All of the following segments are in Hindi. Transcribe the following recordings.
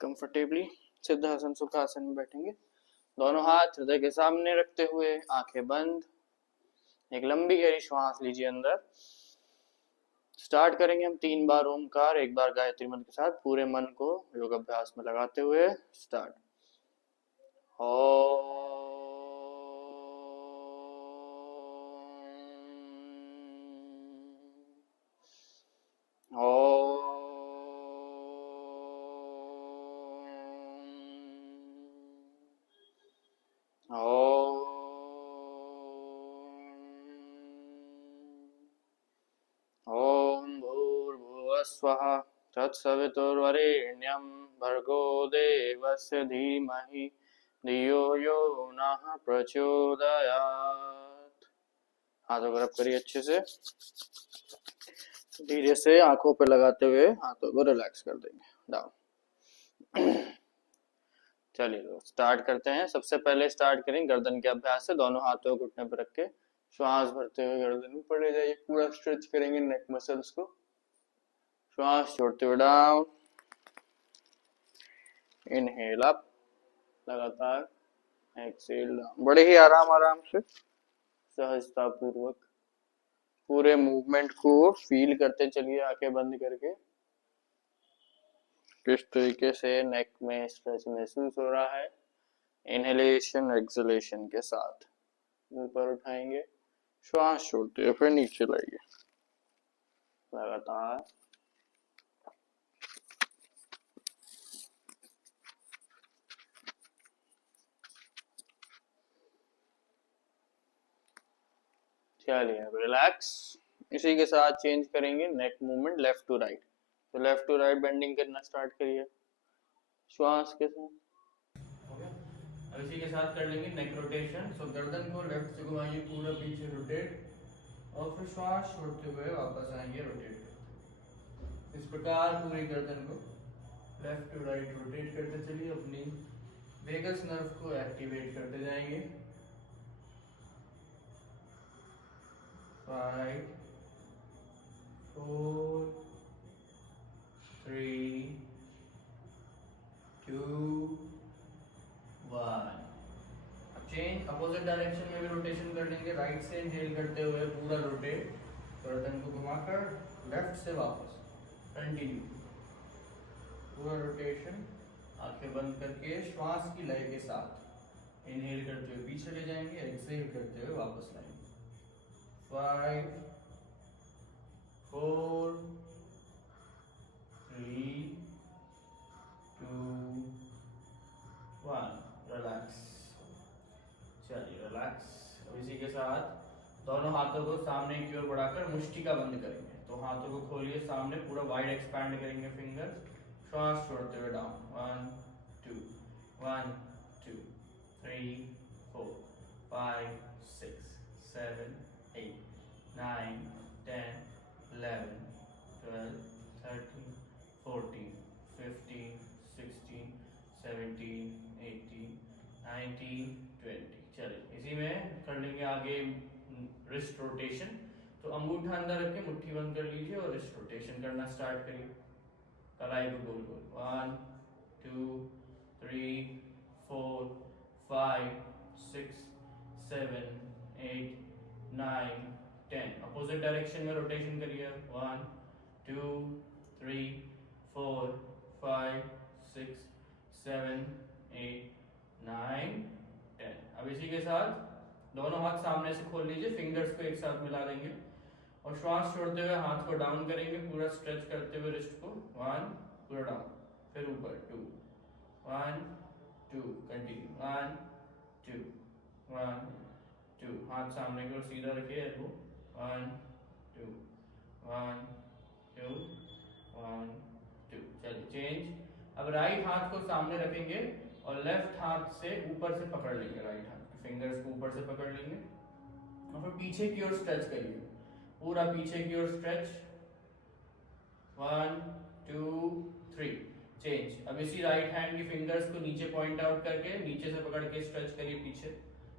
कंफर्टेबली सिद्धासन सुखासन में बैठेंगे। दोनों हाथ हृदय के सामने रखते हुए आंखें बंद, एक लंबी गहरी श्वास लीजिए अंदर। स्टार्ट करेंगे हम 3 बार ओमकार, 1 बार गायत्री मंत्र के साथ पूरे मन को योग अभ्यास में लगाते हुए। स्टार्ट। ओम स्वः तत्सवितुर्वरेण्यं भर्गो देवस्य धीमहि धियो यो नः प्रचोदयात्। हाथों को रब करिए अच्छे से, धीरे से आंखों पे लगाते हुए हाथों को रिलैक्स कर देंगे डाउन। चलिए तो स्टार्ट करते हैं। सबसे पहले स्टार्ट करें गर्दन के अभ्यास से। दोनों हाथों को घुटने पर रख के श्वास भरते हुए गर्दन ऊपर ले जाइए, पूरा स्ट्रेच करेंगे नेक मसल्स को। श्वास छोड़ते हुए डाउन, इनहेल अप, लगातार एक्सेल डाउन। बड़े ही आराम से सहजता पूर्वक पूरे मूवमेंट को फील करते चलिए, आंखें बंद करके। किस तरीके से नेक में स्ट्रेच महसूस हो रहा है। इनहेलेशन एक्सहेलेशन के साथ ऊपर उठाएंगे, श्वास छोड़ते हुए फिर नीचे लाइए लगातार। चलिए रिलैक्स। इसी के साथ चेंज करेंगे neck movement left to right. तो लेफ्ट टू राइट बेंडिंग करना स्टार्ट करिए श्वास के साथ। अब इसी के साथ कर लेंगे नेक रोटेशन। सो गर्दन को लेफ्ट से घुमाइए, पूरा पीछे रोटेट, और फिर श्वास छोड़ते हुए वापस आएंगे रोटेट। इस प्रकार पूरी गर्दन को लेफ्ट टू राइट रोटेट करते चलिए, अपनी वेगस नर्व को एक्टिवेट करते जाएंगे। 5 4 3 2 1। अब चेंज अपोजिट डायरेक्शन में भी रोटेशन कर लेंगे। राइट से इनहेल करते हुए पूरा रोटेट, गर्दन को घुमाकर लेफ्ट से वापस कंटिन्यू पूरा रोटेशन। आंखें बंद करके श्वास की लय के साथ इनहेल करते हुए पीछे ले जाएंगे, एक्सहेल करते हुए वापस लाएंगे। 5 4 3 2 1। रिलैक्स। चलिए रिलैक्स। अब इसी के साथ दोनों हाथों को सामने की ओर बढ़ाकर मुष्टिका बंद करेंगे। तो हाथों को खोलिए सामने, पूरा वाइड एक्सपैंड करेंगे फिंगर्स। श्वास छोड़ते हुए डाउन। 1 2 1 2 3 4 5 6 7 8 9 10 11 12 13 14 15 16 17 18 19 20। चलिए इसी में कर लेंगे आगे रिस्ट रोटेशन। तो अंगूठा अंदर रख के मुट्ठी बंद कर लीजिए और रिस्ट रोटेशन करना स्टार्ट करिए, कलाई को गोल गोल। 1 2 3 4 5 6 7 8 9 10। अपोजिट डायरेक्शन में रोटेशन करिए। 1 2 3 4 5 6 7 8 9 10। अब इसी के साथ दोनों हाथ सामने से खोल लीजिए, फिंगर्स को एक साथ मिला देंगे और श्वास छोड़ते हुए हाथ को डाउन करेंगे, पूरा स्ट्रेच करते हुए रिस्ट को। 1 पूरा डाउन, फिर ऊपर 2 1 2 कंटिन्यू 1 2 1 2। हाथ सामने की ओर सीधा रखिए, एल्बो 1 2 1 2 1 2। चलिए चेंज। अब राइट हाथ को सामने रखेंगे और लेफ्ट हाथ से ऊपर से पकड़ लेंगे, राइट हाथ के फिंगर्स को ऊपर से पकड़ लेंगे और फिर पीछे की ओर स्ट्रेच करिए, पूरा पीछे की ओर स्ट्रेच। 1 2 3 चेंज। अब इसी राइट हैंड की फिंगर्स को नीचे पॉइंट आउट करके नीचे से पकड़ के स्ट्रेच करिए पीछे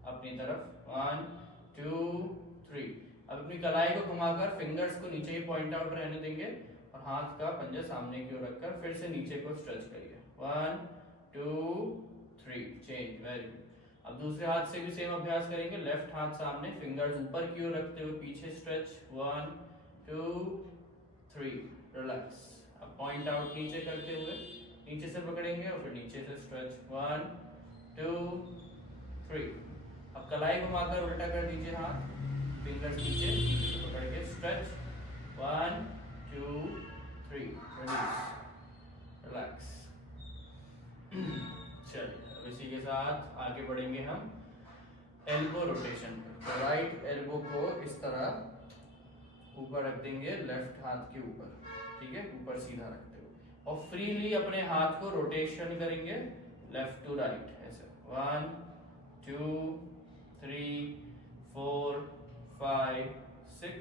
अपनी तरफ। 1 2 3। अब अपनी कलाई को घुमाकर फिंगर्स को नीचे ही पॉइंट आउट रहने देंगे और हाथ का पंजा सामने की ओर रखकर फिर से नीचे को स्ट्रेच करिए। 1 2 3 चेंज, वेरी गुड। अब दूसरे हाथ से भी सेम अभ्यास करेंगे। लेफ्ट हाथ सामने, फिंगर्स ऊपर की ओर रखते हुए पीछे स्ट्रेच, 1 2 3 रिलैक्स। अब पॉइंट आउट नीचे करते हुए नीचे से पकड़ेंगे और फिर नीचे से स्ट्रेच, 1 2 3। अब कलाई घुमाकर उल्टा कर दीजिए हाथ, फिंगर्स नीचे नीचे से पकड़ के स्ट्रेच, 1 2 3 रिलीज, रिलैक्स। चलिए अब इसी के साथ आगे बढ़ेंगे हम एल्बो रोटेशन पर। तो राइट एल्बो को इस तरह ऊपर रख देंगे लेफ्ट हाथ के ऊपर, ठीक है, ऊपर सीधा रखते हुए, और फ्रीली अपने हाथ को रोटेशन करेंगे लेफ्ट टू राइट ऐसे, 1 2 3 4 5 6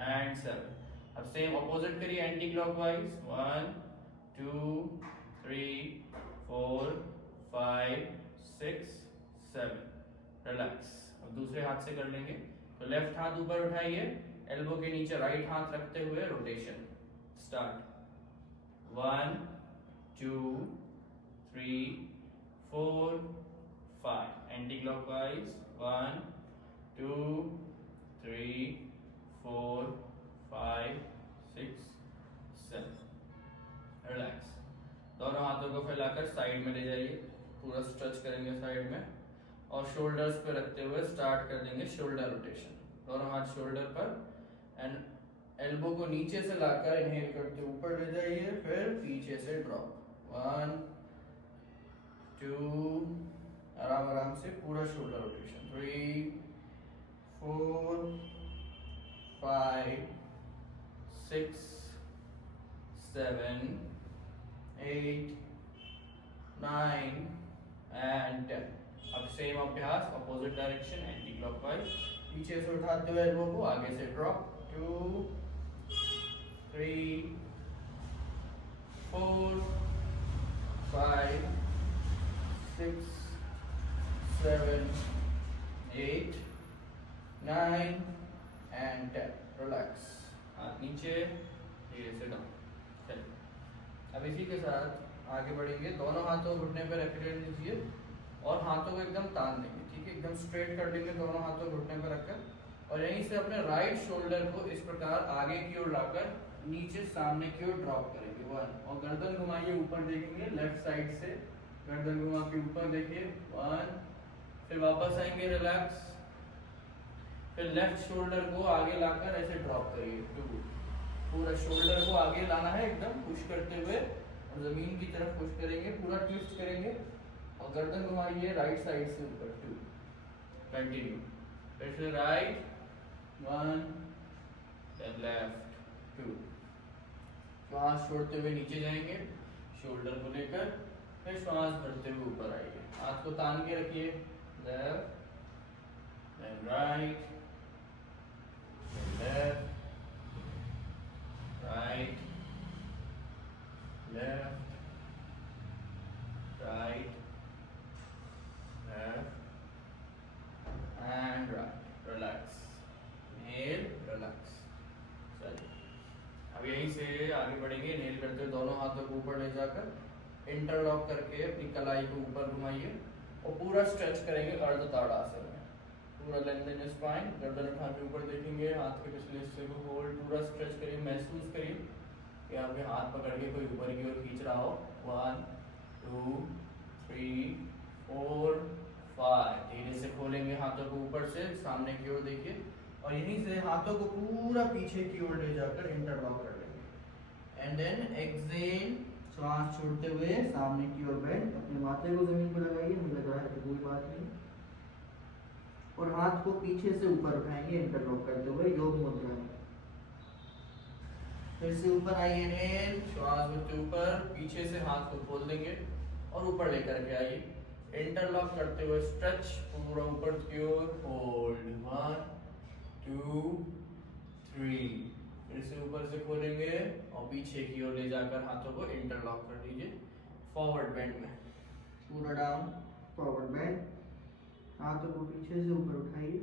एंड 7। अब सेम अपोजिट करिए एंटी क्लॉकवाइज, 1 2 3 4 5 6 7, रिलैक्स। अब दूसरे हाथ से कर लेंगे। तो लेफ्ट हाथ ऊपर उठाइए, एल्बो के नीचे राइट हाथ रखते हुए rotation start, 1 2 3 4 5 anti clockwise, 1 2 3 4 5 6 7, relax. दोनों हाथों को फैलाकर साइड में ले जाइए, पूरा स्ट्रेच करेंगे साइड में, और शोल्डर्स पे रखते हुए स्टार्ट कर देंगे शोल्डर रोटेशन। दोनों हाथ शोल्डर पर एंड एल्बो को नीचे से लाकर इनहेल करते ऊपर ले जाइए, फिर पीछे से ड्रॉप, 1 2, आराम आराम से पूरा शोल्डर रोटेशन, 3 4 5 6 7 8 9 एंड 10। अब सेम अभ्यास अपोजिट डायरेक्शन एंटी क्लॉकवाइज, पीछे से उठाते हुए एल्बो को, आगे से ड्रॉप, 2 3 4 5 6 7 8 9 एंड 10, रिलैक्स। हाथ नीचे, धीरे से डाउन। चलिए अब इसी के साथ आगे बढ़ेंगे। दोनों हाथों को घुटने पर रख लीजिए और हाथों को एकदम तान देंगे, ठीक है, एकदम स्ट्रेट कर देंगे दोनों हाथों को घुटने पर रखकर, और यहीं से अपने राइट शोल्डर को इस प्रकार आगे की ओर लाकर नीचे सामने की ओर ड्रॉप करेंगे, 1, और गर्दन घुमाइए ऊपर, देखेंगे लेफ्ट साइड से, गर्दन घुमा के ऊपर देखिए, 1, फिर वापस आएंगे रिलैक्स, फिर लेफ्ट शोल्डर को आगे लाकर ऐसे ड्रॉप करिए, 2, पूरा शोल्डर को आगे लाना है एकदम पुश करते हुए, और जमीन की तरफ पुश करेंगे, पूरा ट्विस्ट करेंगे, और गर्दन घुमाइए राइट साइड से ऊपर, 2, कंटिन्यू, फिर से राइट 1, देन लेफ्ट 2, श्वास छोड़ते हुए नीचे जाएंगे, शोल्डर को लेकर, फिर श्वास भरते हुए ऊपर आइए, हाथ को तान के रखिए, left then right left right left right left and right, relax, inhale, relax. चलिए अब यहीं से आगे बढ़ेंगे, इनहेल करते हुए दोनों हाथों को ऊपर ले जाकर इंटरलॉक करके अपनी कलाई को ऊपर घुमाइए और पूरा स्ट्रेच करेंगे अर्ध ताड़ासन में, पूरा लेंथन स्पाइन, गर्दन उठा के ऊपर देखेंगे, हाथ के पिछले हिस्से को होल्ड, पूरा स्ट्रेच करिए, महसूस करिए कि आपके हाथ पकड़ के कोई ऊपर की ओर खींच रहा हो, 1 2 3 4 5, धीरे से खोलेंगे हाथों को ऊपर से सामने की ओर देखिए, और यहीं से हाथों को पूरा पीछे की ओर ले जाकर इंटरलॉक कर लेंगे, एंड देन एक्सहेल, श्वास छोड़ते हुए सामने की ओर बेंड, अपने माथे को जमीन पर लगाइए, नहीं लग रहा है तो कोई बात नहीं, और हाथ को पीछे से ऊपर उठाएंगे इंटरलॉक करते हुए योग मुद्रा में, फिर से ऊपर आइए, इनहेल, श्वास भरते ऊपर, पीछे से हाथ को खोल देंगे और ऊपर लेकर के आइए, इंटरलॉक करते हुए स्ट्रेच पूरा ऊपर की ओर, होल्ड, 1 2 3, फिर से ऊपर से खोलेंगे और पीछे की ओर ले जाकर हाथों को इंटरलॉक कर दीजिए, फॉरवर्ड बेंड में, पूरा डाउन, फॉरवर्ड बेंड, हाथों को पीछे से ऊपर उठाइए,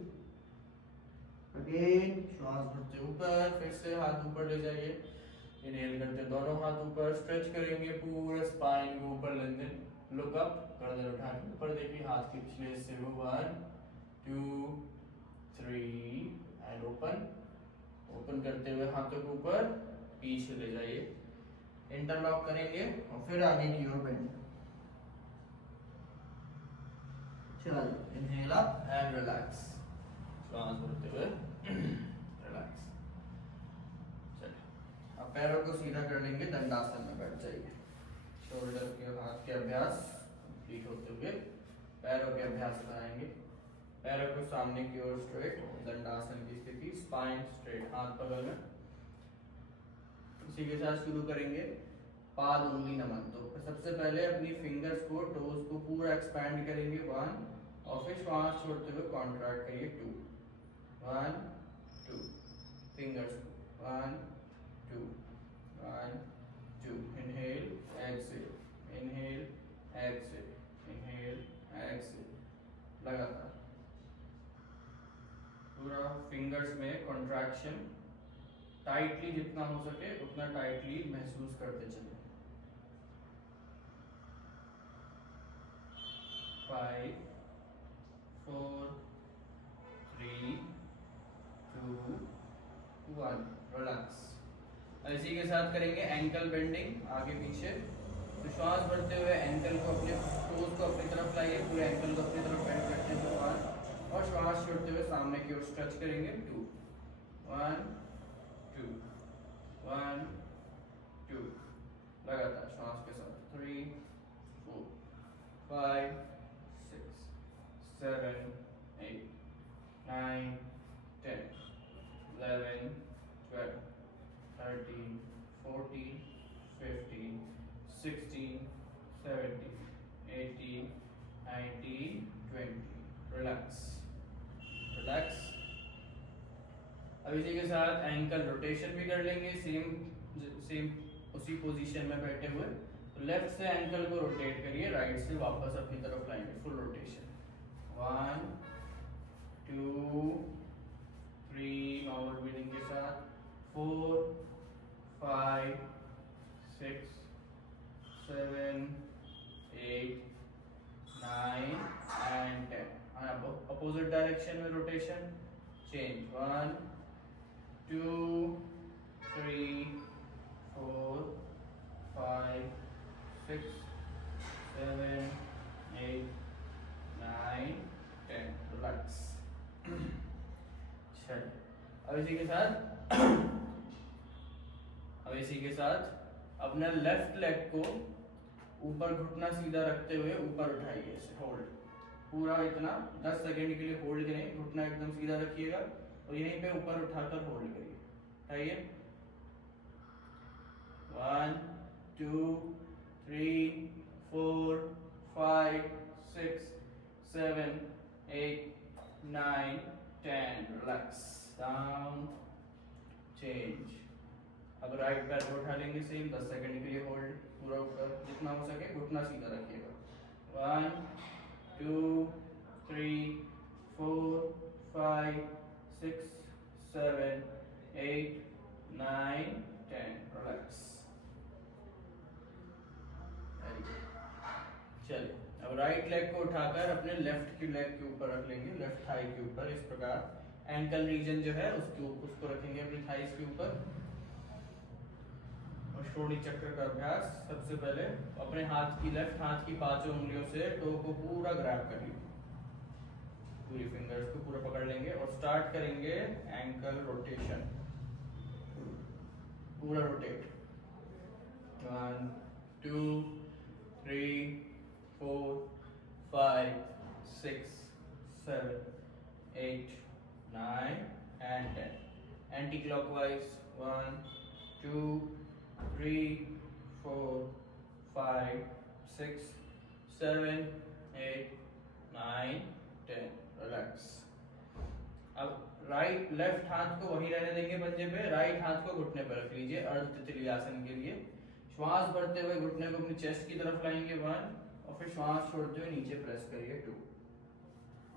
अगेन श्वास भरते ऊपर, फिर से हाथ ऊपर ले जाइए, इनहेल करते दोनों हाथ ऊपर, स्ट्रेच करेंगे पूरा स्पाइन को ऊपर, लेंथन, लुक अप, गर्दन उठा के ऊपर देखिए, हाथ के पिछले हिस्से को 1 2 3 एंड ओपन। ओपन करते हुए हाथों को ऊपर पीछे ले जाइए, इंटरलॉक करेंगे और फिर आगे की ओर बेंड। चलिए, इनहेल अप एंड रिलैक्स, श्वास भरते हुए रिलैक्स। चलिए, अब पैरों को सीधा कर लेंगे, दंडासन में बैठ जाइए। शोल्डर के हाथ के अभ्यास कंप्लीट होते हुए पैरों के अभ्यास कराएंगे। पैरों को सामने की ओर स्ट्रेट, दंडासन की स्थिति, स्पाइन स्ट्रेट, हाथ बगल में। इसी के साथ शुरू करेंगे पाद उंगली नमन। तो सबसे पहले अपनी फिंगर्स को, टोज को पूरा एक्सपैंड करेंगे 1, और फिर श्वास छोड़ते हुए कॉन्ट्रैक्ट करिए 2 1 2, fingers 1 2 1 2, inhale exhale, inhale exhale, inhale exhale, लगातार पूरा फिंगर्स में कॉन्ट्रैक्शन, टाइटली जितना हो सके उतना टाइटली महसूस करते चले। 5 4 3 2 1, रिलैक्स। इसी के साथ करेंगे एंकल बेंडिंग, आगे पीछे। तो श्वास भरते हुए एंकल को, अपने टोज को अपनी तरफ लाइए, पूरे एंकल को अपनी तरफ बेंड करते हुए 1, और श्वास छोड़ते हुए सामने की ओर स्ट्रेच करेंगे 2 1 2 1 2, लगातार श्वास के साथ 3 4 5 6 7 8 9 10 11 12 13 14 15 16 17 18 19 20, रिलैक्स रिलैक्स। अब इसी के साथ एंकल रोटेशन भी कर लेंगे, सेम उसी पोजीशन में बैठे हुए। तो लेफ्ट से एंकल को रोटेट करिए, राइट से वापस अपनी तरफ लाएंगे, फुल रोटेशन। 1 2 3, नॉर्मल ब्रीदिंग के साथ 4 5 6 7 8 9 and 10। अपोजिट डायरेक्शन में रोटेशन, चेंज 1 2 3 4 5 6 7 8 9 10, रिलैक्स। चलिए, अब इसी के साथ अपना लेफ्ट लेग को ऊपर, घुटना सीधा रखते हुए ऊपर उठाइए, ऐसे होल्ड, पूरा इतना 10 सेकेंड के लिए होल्ड करें, घुटना एकदम सीधा रखिएगा और यहीं पे ऊपर उठाकर होल्ड करिए। उठाइए 1 2 3 4 5 6 7 8 9 10, रिलैक्स, डाउन, चेंज। अब राइट पैर को उठा लेंगे, सेम 10 सेकंड के लिए होल्ड, पूरा ऊपर जितना हो सके घुटना सीधा रखिएगा। 1 2 3 4 5 6 7 8 9 10, रिलैक्स। चलिए, अब राइट लेग को उठाकर अपने लेफ्ट की लेग के ऊपर रख लेंगे, लेफ्ट थाई के ऊपर। इस प्रकार एंकल रीजन जो है उसको रखेंगे अपनी थाइस के ऊपर। और श्रोणी चक्र का अभ्यास, सबसे पहले अपने हाथ की, लेफ्ट हाथ की 5 उंगलियों से टो को पूरा ग्रैब कर लीजिए, पूरी फिंगर्स को पूरा पकड़ लेंगे और स्टार्ट करेंगे एंकल रोटेशन, पूरा rotate. 1 2 3 4 5 6 7 8 9 and 10, anti clockwise 1 2 3 4 5 6 7 8 9 10, relax. अब राइट लेफ्ट हाथ को वहीं रहने देंगे पंजे पे, राइट हाथ को घुटने पर रख लीजिए अर्ध तितली आसन के लिए। श्वास भरते हुए घुटने को अपनी चेस्ट की तरफ लाएंगे 1, और फिर श्वास छोड़ते हुए नीचे प्रेस करिए 2,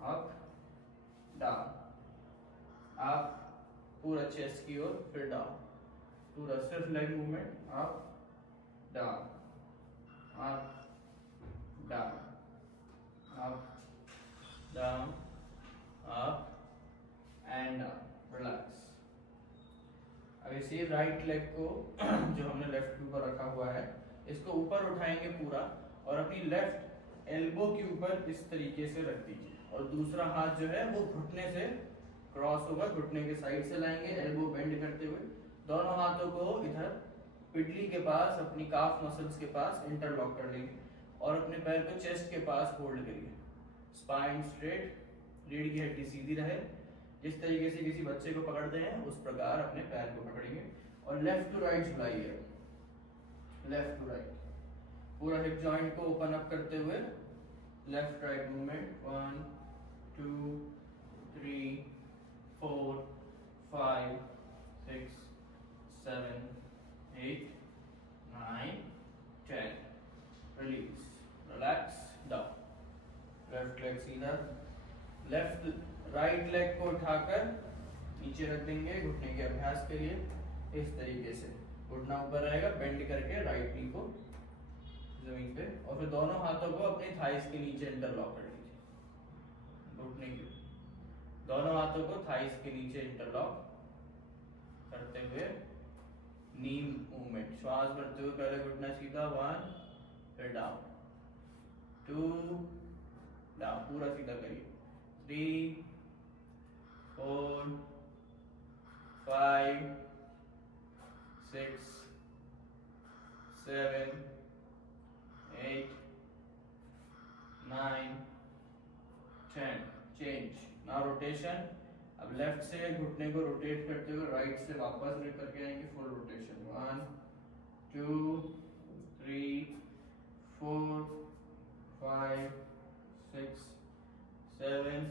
अप डाउन, अप पूरा चेस्ट की ओर, फिर डाउन, पूरा सिर्फ leg movement, up down up down up down up and down, relax. अब इसी राइट लेग को जो हमने लेफ्ट के ऊपर रखा हुआ है इसको ऊपर उठाएंगे पूरा और अपनी लेफ्ट एल्बो के ऊपर इस तरीके से रख दीजिए और दूसरा हाथ जो है वो घुटने से क्रॉस होगा, घुटने के साइड से लाएंगे, एल्बो बेंड करते हुए दोनों हाथों को इधर पिटली के पास अपनी काफ मसल्स के पास इंटरलॉक कर लेंगे और अपने पैर को चेस्ट के पास होल्ड करिए, स्पाइन स्ट्रेट, रीढ़ की हड्डी सीधी रहे। जिस तरीके से किसी बच्चे को पकड़ते हैं उस प्रकार अपने पैर को पकड़ेंगे और लेफ्ट टू राइट झुलाइए, लेफ्ट टू राइट, पूरा हिप जॉइंट को ओपन अप करते हुए left right movement, 1 2 3 4 5 6 7 8 9 10, release, relax, down, left leg सीधा, लेफ्ट राइट लेग को उठाकर नीचे रख देंगे घुटने के अभ्यास के लिए इस तरीके से, घुटना ऊपर रहेगा, बेंड करके राइट नी को जमीन पे और फिर दोनों हाथों को अपने थाइस के नीचे इंटरलॉक कर लीजिए, घुटने के दोनों हाथों को थाइस के नीचे इंटरलॉक करते हुए नी मूवमेंट, श्वास भरते हुए पहले घुटना सीधा, 1 फिर डाउन, 2 डाउन, पूरा सीधा करिए, 3 4 5 6 7 8 9 10, चेंज। नाउ रोटेशन, अब लेफ्ट से घुटने को रोटेट करते हुए राइट से वापस करके आएंगे, full rotation, 1 2 3 4 5 6 7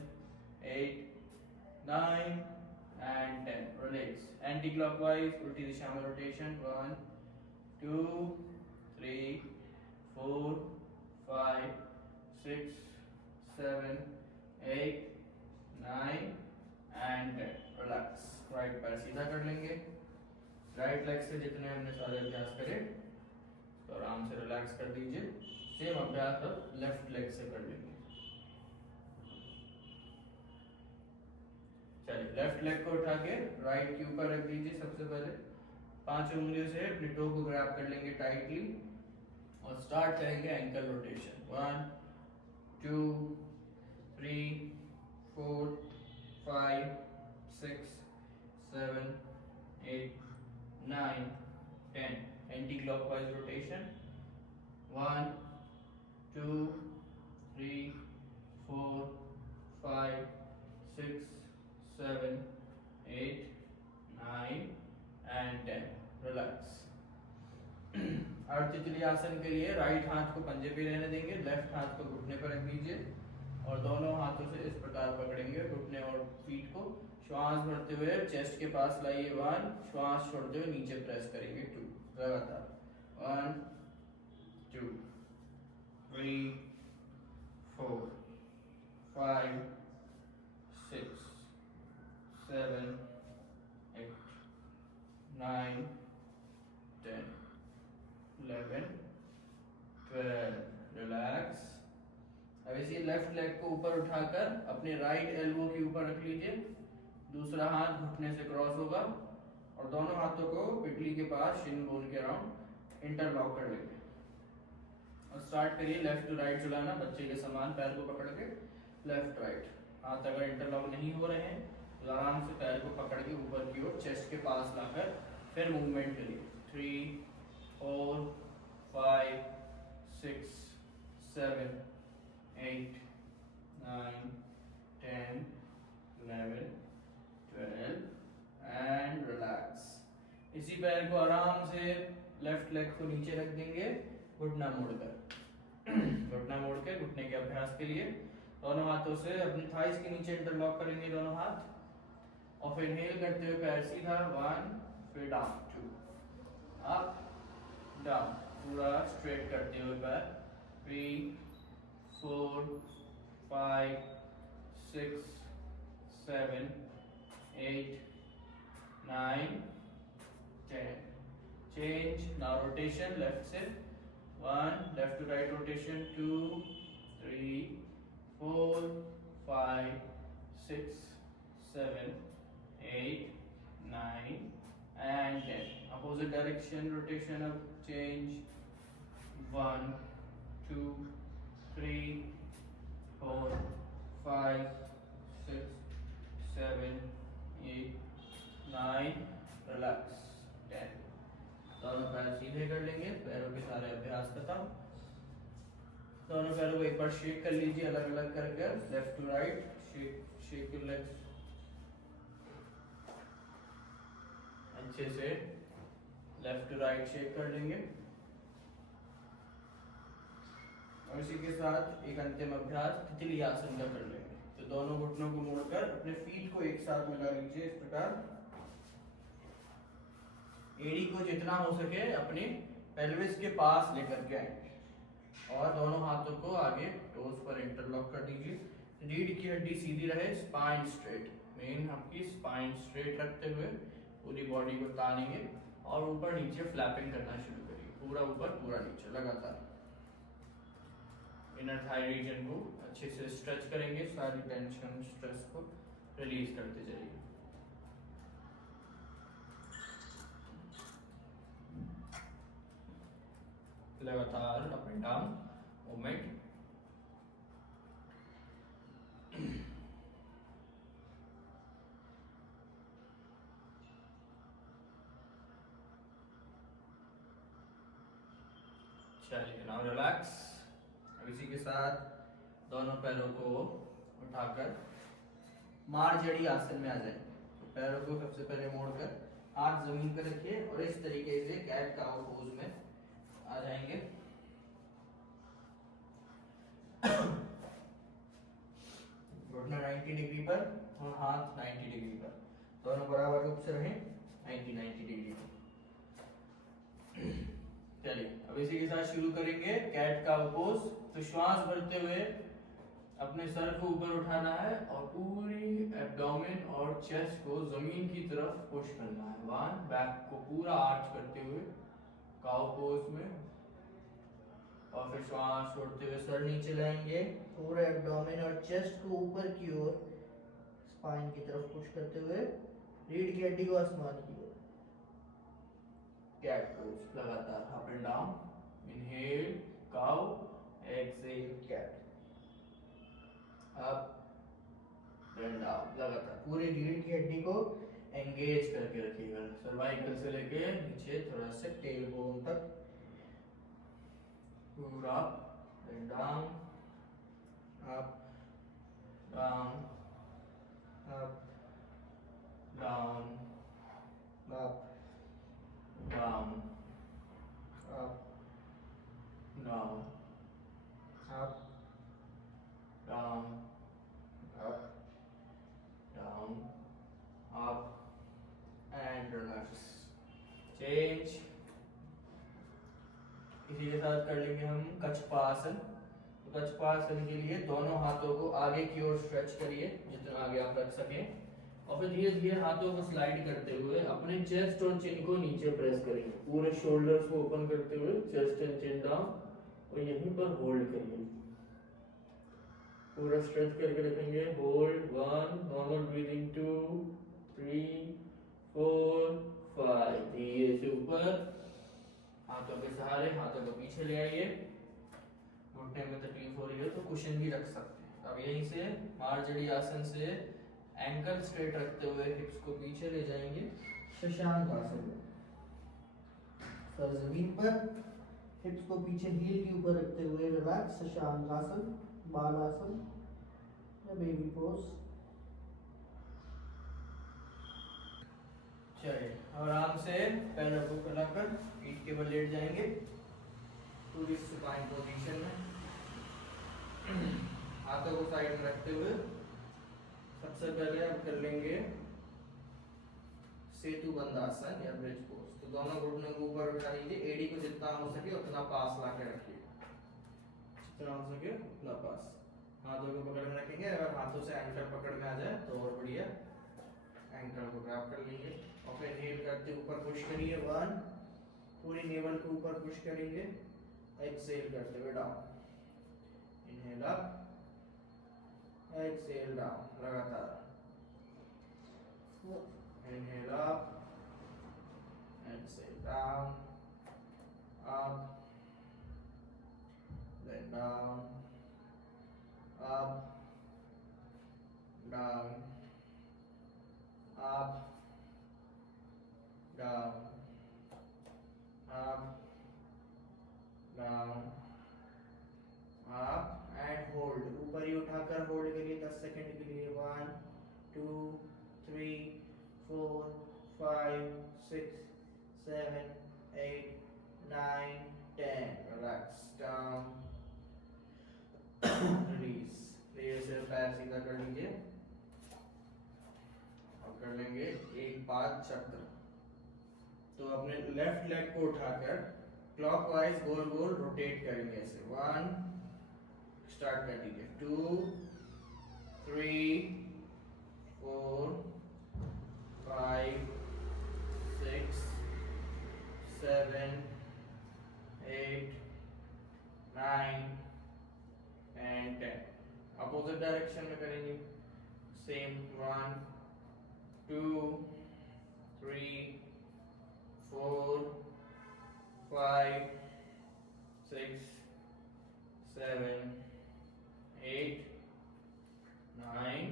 8 9 and 10, relax, anti clockwise उल्टी दिशा में रोटेशन, 1 2 3 4 5 6 7 8 9 and 10, रिलैक्स, राइट पैर सीधा कर लेंगे, राइट लेग से जितने हमने सारे अभ्यास करे तो आराम से रिलैक्स कर दीजिए, सेम अभ्यास अब लेफ्ट लेग से कर लेंगे। चलिए लेफ्ट लेग को उठा के राइट के ऊपर रख दीजिए, सबसे पहले 5 उंगलियों से अपने टो को ग्रैब कर लेंगे टाइटली और स्टार्ट करेंगे ankle rotation, 1 2 3 4 5 6 7 8 9 10, anti clockwise rotation, 1 2 3 4 5 6 7 8 9 and 10, relax. अर्धचक्री आसन के लिए राइट हाथ को पंजे पे रहने देंगे, लेफ्ट हाथ को घुटने पर रख दीजिए और दोनों हाथों से इस प्रकार पकड़ेंगे घुटने और फीट को, श्वास भरते हुए चेस्ट के पास लाइए, 1, श्वास छोड़ते हुए नीचे प्रेस करेंगे, 2, लगातार, 1 2 3 4 5 6 7 8 9 10 11 12, रिलैक्स। अब इसी लेफ्ट लेग को ऊपर उठाकर अपने राइट एल्बो के ऊपर रख लीजिए, दूसरा हाथ घुटने से क्रॉस होगा और दोनों हाथों को पिटली के पास शिन बोन के अराउंड इंटरलॉक कर लेंगे और स्टार्ट करिए लेफ्ट टू राइट झुलाना, बच्चे के समान पैर को पकड़ के लेफ्ट राइट, हाथ अगर इंटरलॉक नहीं हो रहे हैं तो आराम से पैर को पकड़ के ऊपर की ओर चेस्ट के पास लाकर फिर मूवमेंट करिए, 3 4 5 6 7 8 9 10 11 12 एंड रिलैक्स। इसी पैर को आराम से लेफ्ट लेग को नीचे रख देंगे, घुटना मोड़कर घुटना मोड़ के घुटने के अभ्यास के लिए दोनों हाथों से अपनी थाइस के नीचे इंटरलॉक करेंगे दोनों हाथ और फिर इनहेल करते हुए पैर सीधा, 1 फिर डाउन, 2 अप डाउन, पूरा स्ट्रेट करते हुए पैर, 3 4 5 6 7 8 9 10, चेंज, नाउ रोटेशन लेफ्ट से 1, left to right rotation 2, 3, 4, 5, 6, 7, 8, 9 and 10. Opposite direction rotation of change 1, 2, 3, 4, 5, 6, 7, 8, 9, relax 10. दोनों पैर सीधे कर लेंगे, पैरों के सारे अभ्यास खत्म. दोनों पैरों को एक बार शेक कर लीजिए अलग अलग करके, left to right shake your legs अच्छे से. लेफ्ट टू राइट शेक कर लेंगे और इसी के साथ एक अंतिम अभ्यास तितली आसन का कर लेंगे. तो दोनों घुटनों को मोड़कर अपने फीट को एक साथ मिला लीजिए इस प्रकार. एड़ी को जितना हो सके अपने पेल्विस के पास लेकर के आएंगे और दोनों हाथों को आगे टोस पर इंटरलॉक कर दीजिए. रीढ़ की हड्डी सीधी रहे, स्पाइन स्ट्रेट, मेन आपकी स्पाइन स्ट्रेट रखते हुए पूरी बॉडी को तानेंगे और ऊपर नीचे फ्लैपिंग करना शुरू करिए. पूरा ऊपर पूरा नीचे लगातार. इनर थाई रीजन को अच्छे से स्ट्रेच करेंगे, सारी टेंशन स्ट्रेस को रिलीज करते जाइए. लगातार अप एंड डाउन मूवमेंट. चलिए नाउ रिलैक्स. अब इसी के साथ दोनों पैरों को उठाकर मार्जरी आसन में आ जाए. तो पैरों को सबसे पहले मोड़कर हाथ जमीन पर रखिए और इस तरीके से कैट काउ पोज में आ जाएंगे. घुटना 90 डिग्री पर और हाथ 90 डिग्री पर, दोनों बराबर रूप से रहें 90 डिग्री पर. चलिए अब इसी के साथ शुरू करेंगे कैट काउ पोज. तो श्वास भरते हुए अपने सर को ऊपर उठाना है और पूरी एब्डोमेन और चेस्ट को जमीन की तरफ पुश करना है. 1, बैक को पूरा आर्च करते हुए काउ पोज में और फिर श्वास छोड़ते हुए सर नीचे लाएंगे, पूरा एब्डोमेन और चेस्ट को ऊपर की ओर स्पाइन की तरफ पुश करते हुए रीढ़ की हड्डी को आसमान की ओर. कैट पोज लगातार up and down. Inhale cow, exhale cat, up and down. लगातार पूरी रीढ़ की हड्डी को एंगेज करके रखिएगा, सर्वाइकल से लेके नीचे थोड़ा सा टेल बोन तक पूरा. And down, up down, up down, up down, up down, up down, up down, up and relax. Change. इसी के साथ कर लेंगे हम कच्छपासन. तो कच्छपासन के लिए दोनों हाथों को आगे की ओर स्ट्रेच करिए जितना आगे आप रख सकें और फिर धीरे धीरे हाथों को स्लाइड करते हुए अपने चेस्ट और चिन को नीचे प्रेस करेंगे. पूरे शोल्डर्स को ओपन करते हुए चेस्ट एंड चिन डाउन और यहीं पर होल्ड करिए. पूरा स्ट्रेच करके रखेंगे. Hold 1, normal breathing 2, 3, 4, 5. धीरे से ऊपर, हाथों के सहारे हाथों को पीछे ले आइए. घुटने में तकलीफ हो रही है तो कुशन भी रख सकते हैं. अब यहीं से मार्जरी आसन से एंकल स्ट्रेट रखते हुए हिप्स को पीछे ले जाएंगे. शशांक आसन में सर जमीन पर, हिप्स को पीछे हील के ऊपर रखते हुए रिलैक्स. शशांक आसन, बाल आसन या बेबी पोज. चलिए आराम से पैरों को फैलाकर पीठ के बल लेट जाएंगे पूरी सुपाइन पोजीशन में. हाथों को साइड में रखते हुए सबसे पहले आप कर लेंगे सेतु बंद आसन या ब्रिज पोज. तो दोनों घुटनों को ऊपर उठा लीजिए. एड़ी को जितना हो सके उतना पास ला के रखिए, जितना हो सके उतना पास. हाथों को पकड़ में रखेंगे. अगर हाथों से एंकल पकड़ में आ जाए तो और बढ़िया. एंकल को ग्रैब कर लीजिए और फिर इनहेल करते ऊपर पुश करिए. 1, पूरी नेवल को ऊपर पुश करेंगे, एक्सेल करते हुए down, inhale up, exhale down लगातार, inhale up, exhale down, up, then down, up, down, up, down, up, down, up and hold, ऊपर ही उठाकर होल्ड करिए 10 सेकंड के लिए, 1 2 3 4 5 6 7 8 9 10, relax down, release, धीरे से पैर सीधा कर लीजिए और कर लेंगे एक पाद चक्र। तो अपने लेफ्ट लेग को उठाकर क्लॉकवाइज गोल गोल रोटेट करेंगे ऐसे, 1 स्टार्ट कर दीजिए, 2 3 4 5 6 7 8 9 and 10, अपोजिट डायरेक्शन में करेंगे same, 1 2 3 4 5 6 7 8 9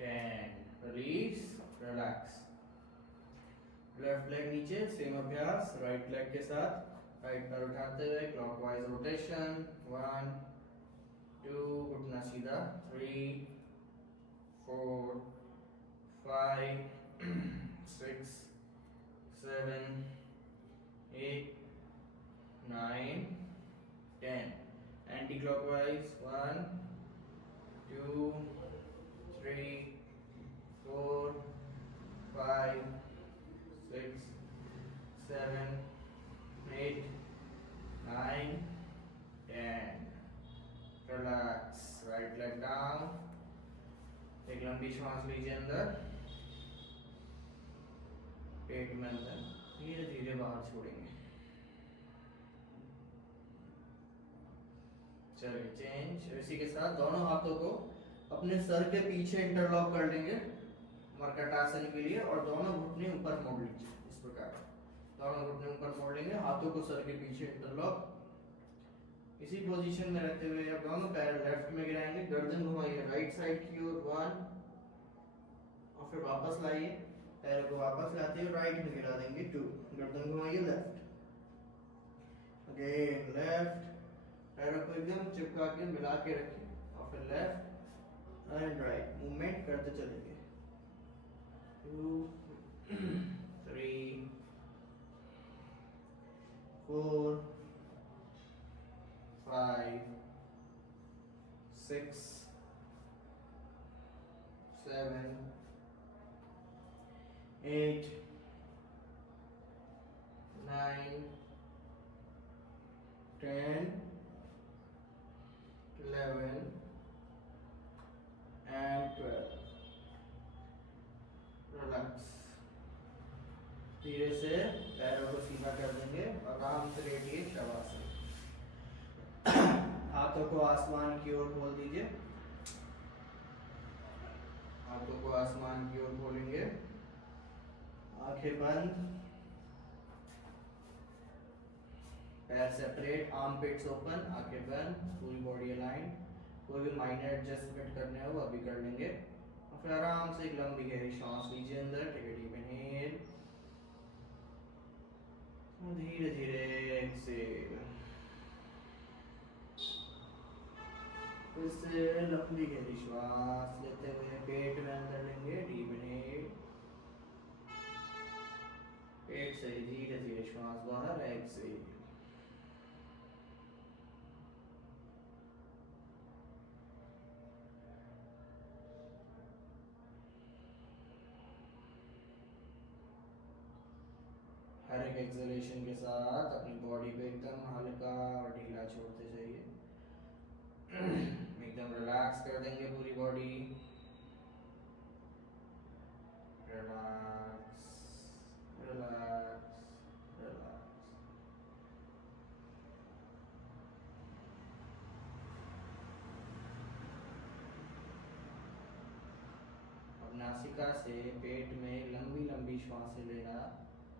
10, release, relax, left leg नीचे, सेम अभ्यास राइट लेग के साथ, राइट पैर उठाते हुए क्लॉकवाइज रोटेशन, 1 2 घुटना सीधा, 3 4 5 6 7 8 9 10, anti clockwise, 1 2 3 4 5 6 7 8 9 10, relax, right leg down, एक लंबी श्वास लीजिए अंदर, पेट में अंदर, धीरे धीरे बाहर छोड़ेंगे। चलिए चेंज, इसी के साथ दोनों हाथों को अपने सर के पीछे इंटरलॉक कर लेंगे मर्कटासन के लिए, और दोनों घुटने ऊपर मोड़ लीजिए इस प्रकार, दोनों घुटने ऊपर मोड़ लेंगे, हाथों को सर के पीछे इंटरलॉक, इसी पोजीशन में रहते हुए अब दोनों पैर लेफ्ट में गिराएंगे, गर्दन घुमाइए राइट साइड की ओर, 1 और फिर वापस लाइए, पैरों को वापस लाते हुए राइट में गिरा देंगे, 2, गर्दन घुमाइए लेफ्ट, अगेन लेफ्ट, पैरों को एकदम चिपका के मिला के रखिए, और फिर लेफ्ट एंड राइट मूवमेंट करते चलेंगे, 2 3 4 5 6 7 8 9 10 11 and 12, रिलैक्स, धीरे से पैरों को सीधा कर देंगे और आराम से लेटिए शवासन, हाथों को आसमान की ओर खोल दीजिए, हाथों को आसमान की ओर खोलेंगे, आंखें बंद, पैर सेपरेट, आर्मपिट्स ओपन, आंखें बंद, पूरी बॉडी अलाइन, कोई भी माइनर एडजस्टमेंट करने हो अभी कर लेंगे, और फिर आराम से एक लंबी गहरी सांस लीजिए अंदर, टेक अ डीप इनहेल, धीरे धीरे एक्सेल, फिर से लंबी गहरी श्वास लेते हुए पेट में अंदर लेंगे, डीप इनहेल, पेट से धीरे धीरे श्वास बाहर, एक्सेल, हर एक एक्सलेशन के साथ अपनी बॉडी को एकदम हल्का और ढीला छोड़ते जाइए, एकदम रिलैक्स कर देंगे पूरी बॉडी, रिलैक्स रिलैक्स रिलैक्स, नासिका से पेट में लंबी लंबी श्वासें लेना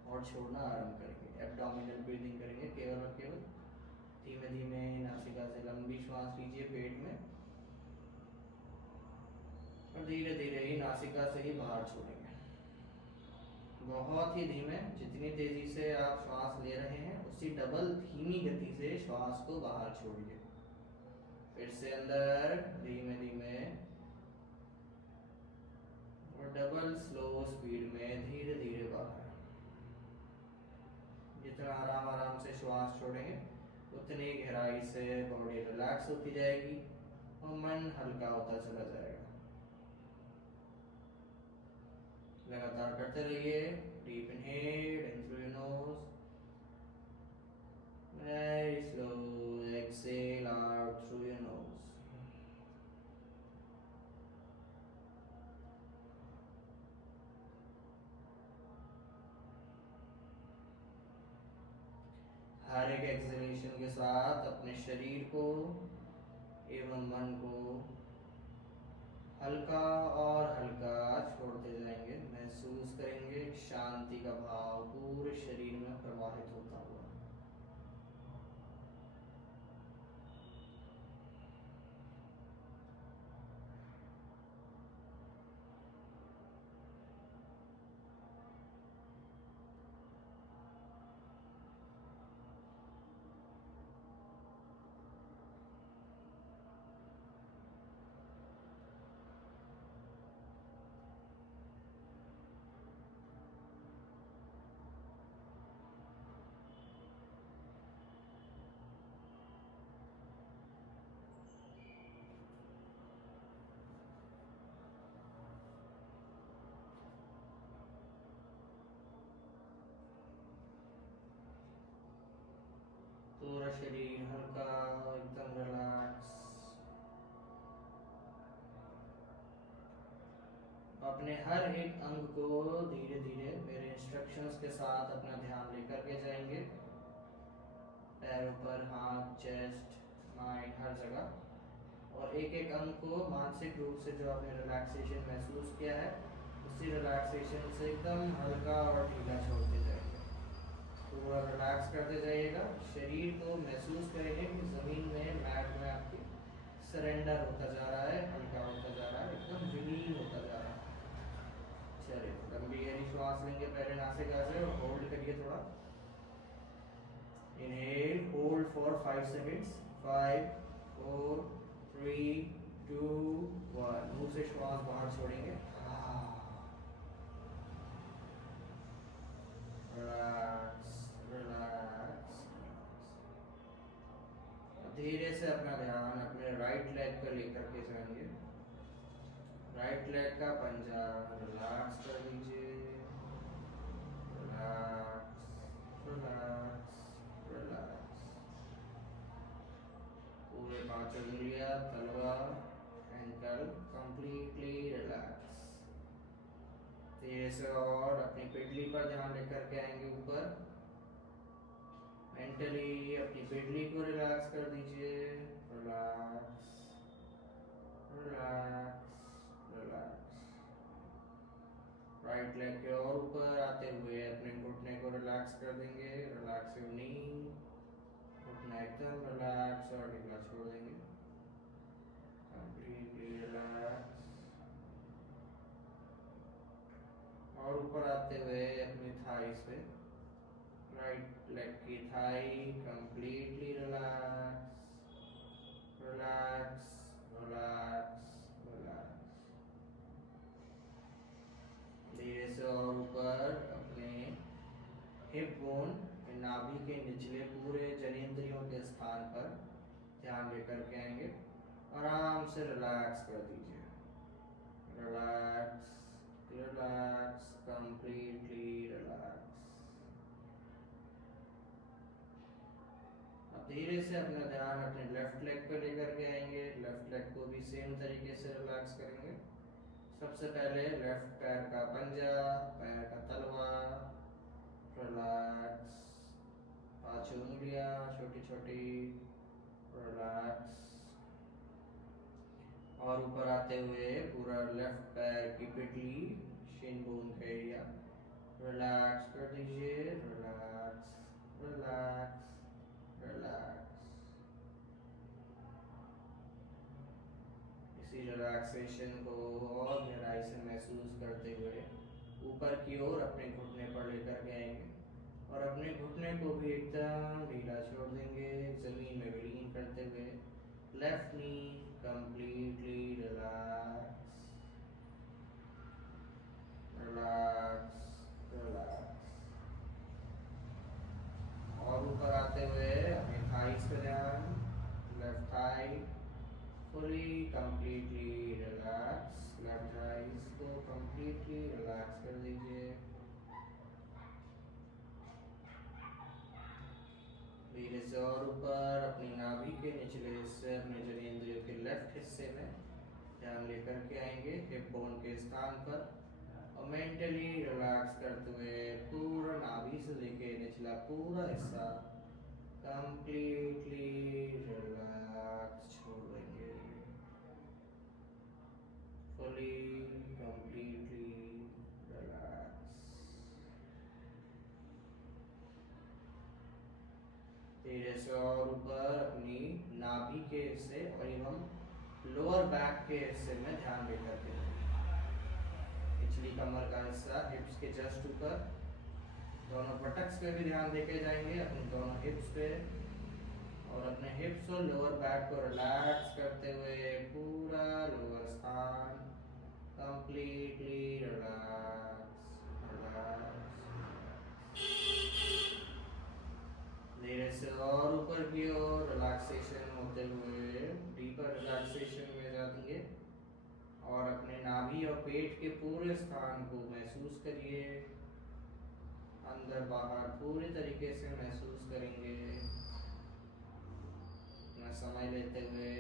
और छोड़ना आरंभ करेंगे। एब्डोमिनल ब्रीदिंग करेंगे केवल और केवल। धीमे धीमे नासिका से लंबी श्वास लीजिए पेट में और धीरे धीरे ही नासिका से ही बाहर छोड़ेंगे। बहुत ही धीमे, जितनी तेजी से आप श्वास ले रहे हैं उसी डबल धीमी गति से श्वास को बाहर छोड़िए। फिर से अंदर धीमे धीमे और डबल स्लो स्पीड में धीरे धीरे बाहर। जितना आराम आराम से श्वास छोड़ेंगे उतनी गहराई से बॉडी रिलैक्स होती जाएगी और मन हल्का होता चला जाएगा। लगातार करते रहिए। Deep inhale in through your nose, very slow exhale out through your nose. हर एक एक्सहेलेशन के साथ अपने शरीर को एवं मन को हल्का और हल्का छोड़ते जाएंगे। महसूस करेंगे शांति का भाव पूरे शरीर में प्रवाहित होता हुआ। पूरा शरीर हल्का एकदम रिलैक्स। अपने हर एक अंग को धीरे धीरे मेरे इंस्ट्रक्शंस के साथ अपना ध्यान लेकर के जाएंगे। पैरों पर, हाथ, चेस्ट, माइंड, हर जगह। और एक एक अंग को मानसिक रूप से जो आपने रिलैक्सेशन महसूस किया है उसी रिलैक्सेशन से एकदम हल्का और ढीला छोड़ते जाएंगे। पूरा रिलैक्स करते जाइएगा। शरीर को महसूस करेंगे कि ज़मीन में, मैट में आपकी सरेंडर होता जा रहा है, हल्का होता जा रहा है, एकदम विलीन होता जा रहा है। चलिए, लंबी गहरी श्वास लेंगे पहले नासिका से और होल्ड करिए थोड़ा। Inhale, hold for 5 seconds. 5, 4, 3, 2, 1। मुंह से श्वास बाहर छोड़ेंगे। Relax, relax. धीरे से अपना ध्यान अपने राइट लेग पर लेकर के जाएंगे। राइट लेग का पंजा रिलैक्स कर दीजिए। Relax, relax, relax. पूरे 5 उंगलियां, तलवार, एंकल कंप्लीटली रिलैक्स। धीरे से और अपनी पिटली पर ध्यान लेकर के आएंगे ऊपर। मेंटली अपनी पिटली को रिलैक्स कर दीजिए। Relax, relax, relax. Right leg के और ऊपर आते हुए अपने घुटने को रिलैक्स कर देंगे। Relax your knee. घुटना एकदम रिलैक्स और ढीला छोड़ देंगे। Completely relax. और ऊपर आते हुए अपनी थाइस पे, राइट लेग की thigh completely relax, relax, relax, relax. धीरे से और ऊपर अपने हिप बोन, नाभि के निचले पूरे जनेंद्रियों के स्थान पर ध्यान लेकर के आएंगे। आराम से रिलैक्स कर दीजिए। Relax, relax, completely relax. अब धीरे से अपना ध्यान अपने लेफ्ट लेग पर लेकर के आएंगे। लेफ्ट लेग को भी सेम तरीके से रिलैक्स करेंगे। सबसे पहले लेफ्ट पैर का पंजा, पैर का तलवा रिलैक्स। 5 उंगलियां छोटी छोटी, रिलैक्स। और ऊपर आते हुए पूरा लेफ्ट पैर की पिटली, शिन बोन का एरिया रिलैक्स कर दीजिए। Relax relax relax. इसी रिलैक्सेशन को और गहराई से महसूस करते हुए ऊपर की ओर अपने घुटने पर लेकर के आएंगे और अपने घुटने को भी एकदम ढीला छोड़ देंगे, जमीन में विलीन करते हुए। लेफ्ट नी कंप्लीटली रिलैक्स रिलैक्स रिलैक्स। और ऊपर आते हुए अपने थाइस पे ध्यान, left thigh fully completely relax, left thighs को completely relax कर दीजिए। धीरे से और ऊपर अपनी नाभि के निचले हिस्से, अपने जनेंद्रियों के लेफ्ट हिस्से में ध्यान लेकर के आएंगे, हिप बोन के स्थान पर, और मेंटली रिलैक्स करते हुए पूरा नाभि से लेके निचला पूरा हिस्सा कंप्लीटली रिलैक्स छोड़ देंगे। Fully completely relax. धीरे से और ऊपर अपनी नाभि के हिस्से और एवं लोअर बैक के हिस्से में ध्यान देकर के निचली कमर का हिस्सा हिप्स के जस्ट ऊपर, दोनों बटक्स पे भी ध्यान देके जाएंगे, अपने दोनों हिप्स पे, और अपने हिप्स और लोअर बैक को रिलैक्स करते हुए पूरा लोअर स्थान कंप्लीटली रिलैक्स रिलैक्स। धीरे से और ऊपर की ओर रिलैक्सेशन होते हुए डीपर रिलैक्सेशन में जाएंगे और अपने नाभि और पेट के पूरे स्थान को महसूस करिए, अंदर बाहर पूरी तरीके से महसूस करेंगे। अपना समय लेते हुए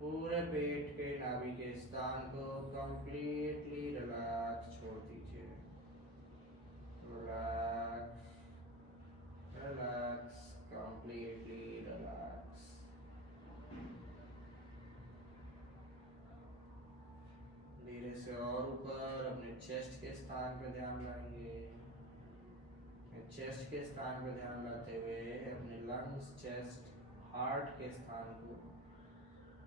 पूरे पेट के नाभि के स्थान को कंप्लीटली रिलैक्स छोड़ दीजिए। Relax relax completely relax. धीरे से और ऊपर अपने चेस्ट के स्थान पर ध्यान लाएंगे। चेस्ट के स्थान पर ध्यान लाते हुए अपने लंग्स, चेस्ट, हार्ट के स्थान को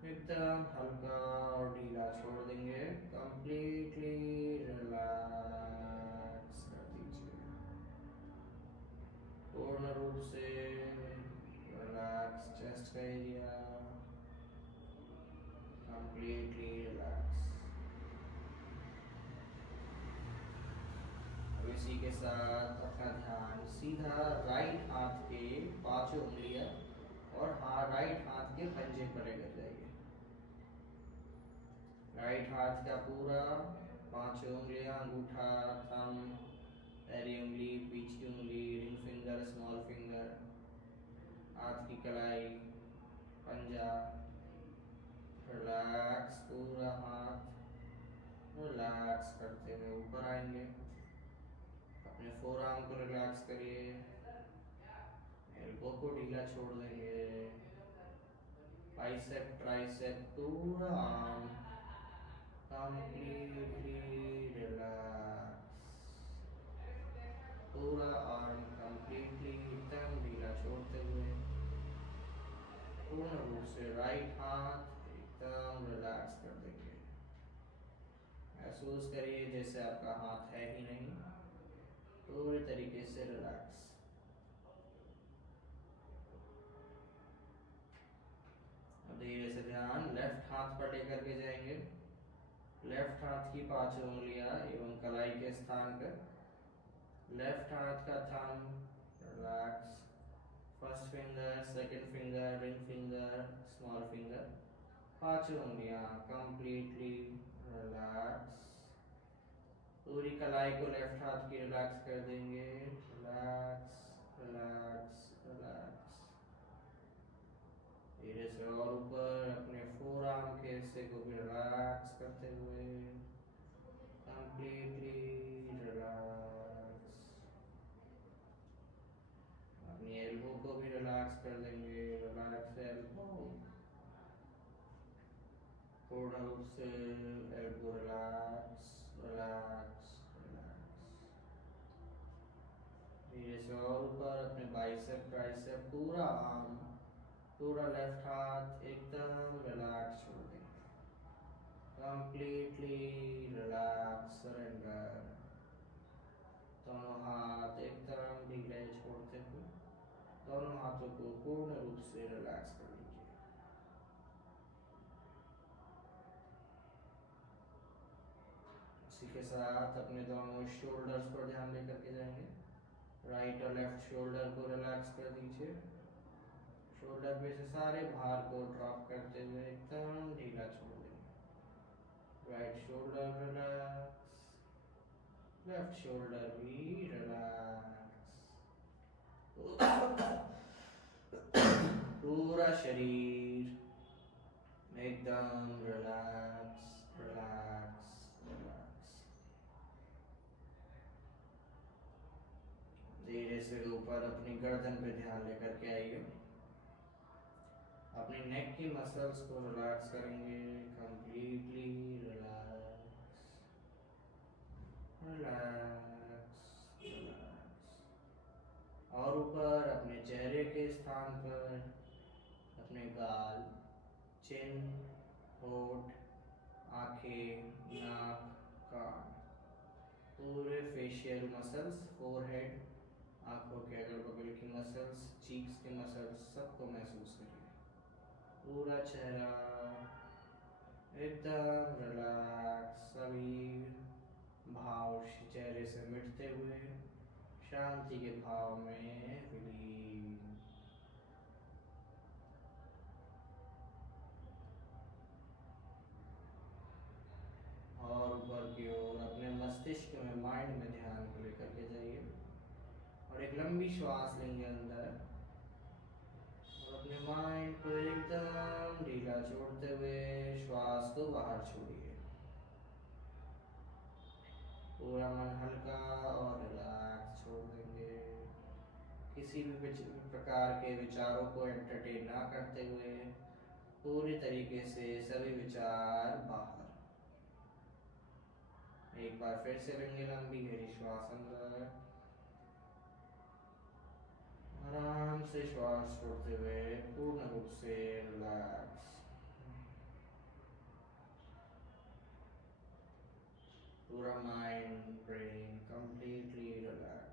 एकदम हल्का और ढीला छोड़ देंगे, कंप्लीटली रिलैक्स कर दीजिए। पूर्ण रूप से रिलैक्स चेस्ट का एरिया, कंप्लीटली रिलैक्स। अब इसी के साथ अपना ध्यान सीधा राइट हाथ के पांचों उंगलियां और राइट हाथ के पंजे पर लेकर जाइए। राइट हाथ का पूरा पांचों उंगलियां, अंगूठा, थंब, पैरी उंगली, बीच की उंगली, रिंग फिंगर, स्मॉल फिंगर, हाथ की कलाई, पंजा, रिलैक्स पूरा हाथ रिलैक्स करते हुए ऊपर आएंगे। अपने फोर आर्म को रिलैक्स करिए, एल्बो को ढीला छोड़ देंगे, बाइसेप, ट्राइसेप, पूरा आर्म कंप्लीटली रिलैक्स। पूरा आर्म कंप्लीटली एकदम ढीला छोड़ते हुए पूर्ण रूप से राइट हाथ एकदम रिलैक्स कर देंगे। महसूस करिए जैसे आपका हाथ है ही नहीं, पूरी तरीके से रिलैक्स। धीरे से ध्यान लेफ्ट हाथ पर लेकर के जाएंगे। लेफ्ट हाथ की पांचों उंगलियां एवं कलाई के स्थान पर, लेफ्ट हाथ का thumb relax, first finger, second finger, ring finger, small finger, पांचों उंगलियां कंप्लीटली रिलैक्स। पूरी कलाई को लेफ्ट हाथ की रिलैक्स कर देंगे, रिलैक्स रिलैक्स रिलैक्स। धीरे से और ऊपर अपने फोर आर्म के हिस्से को भी रिलैक्स करते हुए कंप्लीटली रिलैक्स। अपनी एल्बो को भी रिलैक्स कर देंगे, रिलैक्स एल्बो, पूर्ण रूप से एल्बो रिलैक्स रिलैक्स रिलैक्स। धीरे से और ऊपर अपने बाइसेप ट्राइसेप पूरा आर्म पूरा लेफ्ट हाथ एकदम रिलैक्स छोड़ देंगे, कंप्लीटली रिलैक्स सरेंडर। दोनों हाथ एकदम ढीले छोड़ते हुए दोनों हाथों को पूर्ण रूप से रिलैक्स कर लीजिए। इसी के साथ अपने दोनों शोल्डर्स पर ध्यान लेकर के जाएंगे। राइट और लेफ्ट शोल्डर को रिलैक्स कर दीजिए। शोल्डर पे से सारे भार को ड्रॉप करते हुए एकदम ढीला छोड़ देंगे। Right shoulder relax, left shoulder भी रिलैक्स। पूरा शरीर एकदम रिलैक्स रिलैक्स रिलैक्स। धीरे से ऊपर अपनी गर्दन पे ध्यान लेकर के आइए। अपने नेक की मसल्स को रिलैक्स करेंगे, कंप्लीटली रिलैक्स रिलैक्स रिलैक्स। और ऊपर अपने चेहरे के स्थान पर अपने गाल, चिन, होठ, आंखें, नाक, कान, पूरे फेशियल मसल्स, फोरहेड, आंखों के अगल बगल की मसल्स, चीक्स के मसल्स सबको महसूस करिए। पूरा चेहरा एकदम रिलैक्स, सभी भाव चेहरे से मिटते हुए शांति के भाव में विलीन। और ऊपर की ओर अपने मस्तिष्क में, माइंड में ध्यान को लेकर के जाइए और एक लंबी श्वास लेंगे अंदर और अपने माइंड को एकदम ढीला छोड़ते हुए श्वास को बाहर छोड़िए। पूरा मन हल्का और रिलैक्स छोड़ देंगे। किसी भी प्रकार के विचारों को एंटरटेन ना करते हुए पूरी तरीके से सभी विचार बाहर। एक बार फिर से लेंगे लंबी गहरी श्वास अंदर, आराम से श्वास छोड़ते हुए पूर्ण रूप से रिलैक्स। पूरा माइंड ब्रेन कंप्लीटली रिलैक्स।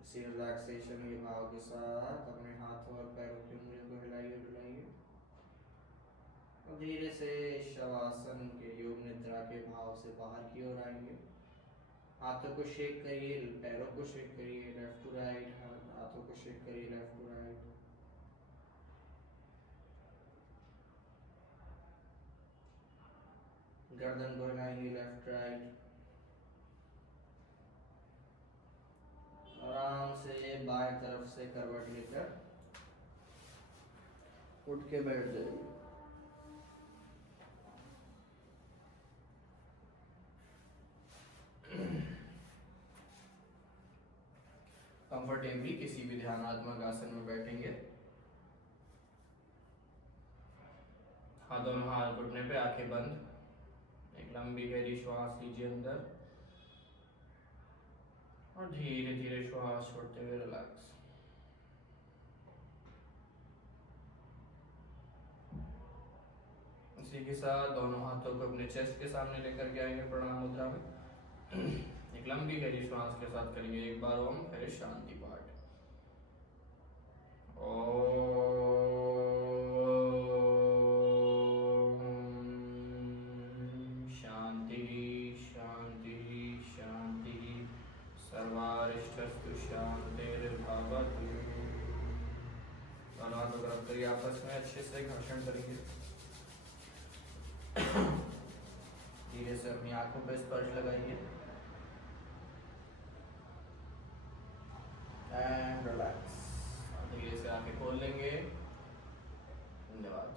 इसी रिलैक्सेशन के भाव के साथ अपने हाथों और पैरों की उंगलियों को हिलाइए डुलाइए और धीरे से शवासन के योग निद्रा के भाव से बाहर की ओर आएंगे। हाथों को शेक करिए, पैरों को शेक करिए लेफ्ट टू राइट, हाथों को शेक करिए लेफ्ट टू राइट। गर्दन को हिलाएंगे लेफ्ट राइट। आराम से बाएं तरफ से करवट लेकर उठ के बैठ जाइए। कंफर्टेबली किसी भी ध्यानात्मक आसन में बैठेंगे। दोनों हाथ घुटने पे, आंखें बंद। एक लंबी गहरी श्वास लीजिए अंदर और धीरे धीरे श्वास छोड़ते हुए रिलैक्स। इसी के साथ दोनों हाथों को अपने चेस्ट के सामने लेकर के आएंगे प्रणाम मुद्रा में। एक लंबी गहरी श्वास के साथ करेंगे एक बार ओम, फिर शांति पाठ। शांति शांति शांति, सर्वारिष्टस्तु शांतिर्भवतु। दोनों हाथों को रख कर आपस में अच्छे से घर्षण करेंगे। धीरे से अपनी आंखों पर स्पर्श लगाइए एंड रिलैक्स। धीरे से आंखें खोल लेंगे। धन्यवाद।